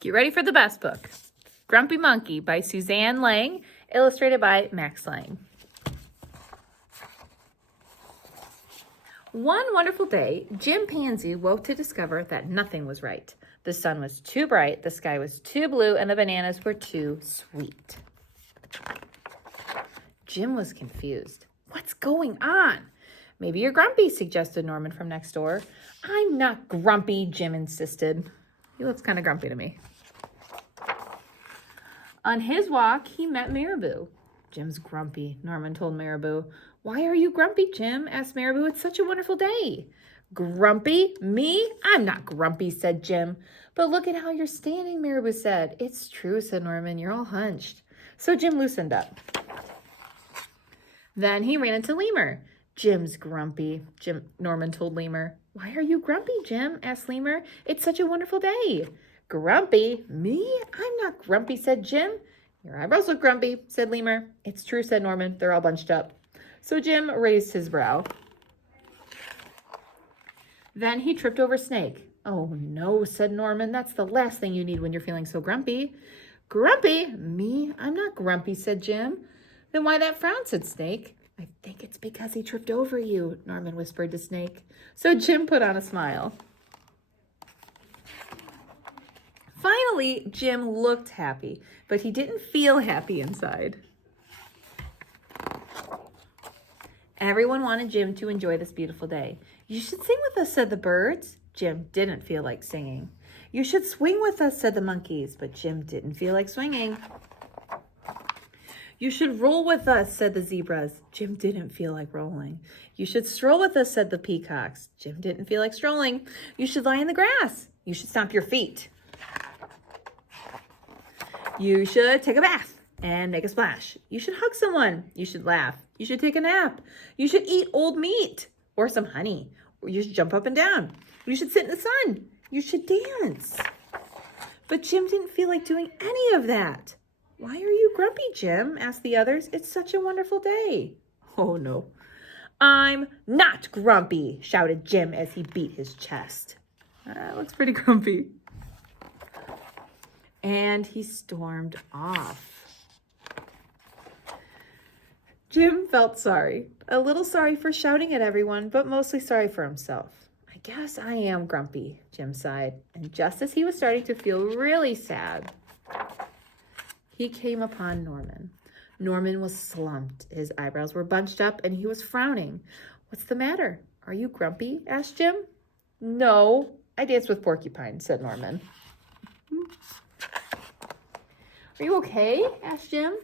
Get ready for the best book, Grumpy Monkey by Suzanne Lang, illustrated by Max Lang. One wonderful day, Jim Pansy woke to discover that nothing was right. The sun was too bright, the sky was too blue, and the bananas were too sweet. Jim was confused. What's going on? Maybe you're grumpy, suggested Norman from next door. I'm not grumpy, Jim insisted. He looks kind of grumpy to me. On his walk, he met Marabou. Jim's grumpy, Norman told Marabou. Why are you grumpy, Jim? Asked Marabou. It's such a wonderful day. Grumpy? Me? I'm not grumpy, said Jim. But look at how you're standing, Marabou said. It's true, said Norman. You're all hunched. So Jim loosened up. Then he ran into Lemur. Jim's grumpy, Norman told Lemur. Why are you grumpy, Jim? Asked Lemur. It's such a wonderful day. Grumpy? Me? I'm not grumpy, said Jim. Your eyebrows look grumpy, said Lemur. It's true, said Norman. They're all bunched up. So Jim raised his brow. Then he tripped over Snake. Oh no, said Norman. That's the last thing you need when you're feeling so grumpy. Grumpy? Me? I'm not grumpy, said Jim. Then why that frown, said Snake. I think it's because he tripped over you, Norman whispered to Snake. So Jim put on a smile. Finally, Jim looked happy, but he didn't feel happy inside. Everyone wanted Jim to enjoy this beautiful day. You should sing with us, said the birds. Jim didn't feel like singing. You should swing with us, said the monkeys, but Jim didn't feel like swinging. You should roll with us, said the zebras. Jim didn't feel like rolling. You should stroll with us, said the peacocks. Jim didn't feel like strolling. You should lie in the grass. You should stomp your feet. You should take a bath and make a splash. You should hug someone. You should laugh. You should take a nap. You should eat old meat or some honey. Or you should jump up and down. You should sit in the sun. You should dance. But Jim didn't feel like doing any of that. Why are you grumpy, Jim? Asked the others. It's such a wonderful day. Oh, no. I'm not grumpy, shouted Jim as he beat his chest. That looks pretty grumpy. And he stormed off. Jim felt sorry. A little sorry for shouting at everyone, but mostly sorry for himself. I guess I am grumpy, Jim sighed. And just as he was starting to feel really sad, he came upon Norman. Norman was slumped. His eyebrows were bunched up and he was frowning. What's the matter? Are you grumpy? Asked Jim. No, I danced with Porcupine, said Norman. Are you okay? Asked Jim.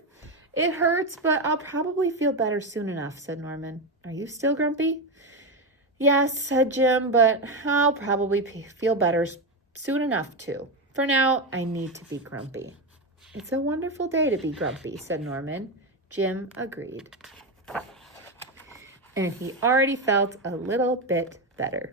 It hurts, but I'll probably feel better soon enough, said Norman. Are you still grumpy? Yes, said Jim, but I'll probably feel better soon enough too. For now, I need to be grumpy. It's a wonderful day to be grumpy, said Norman. Jim agreed. And he already felt a little bit better.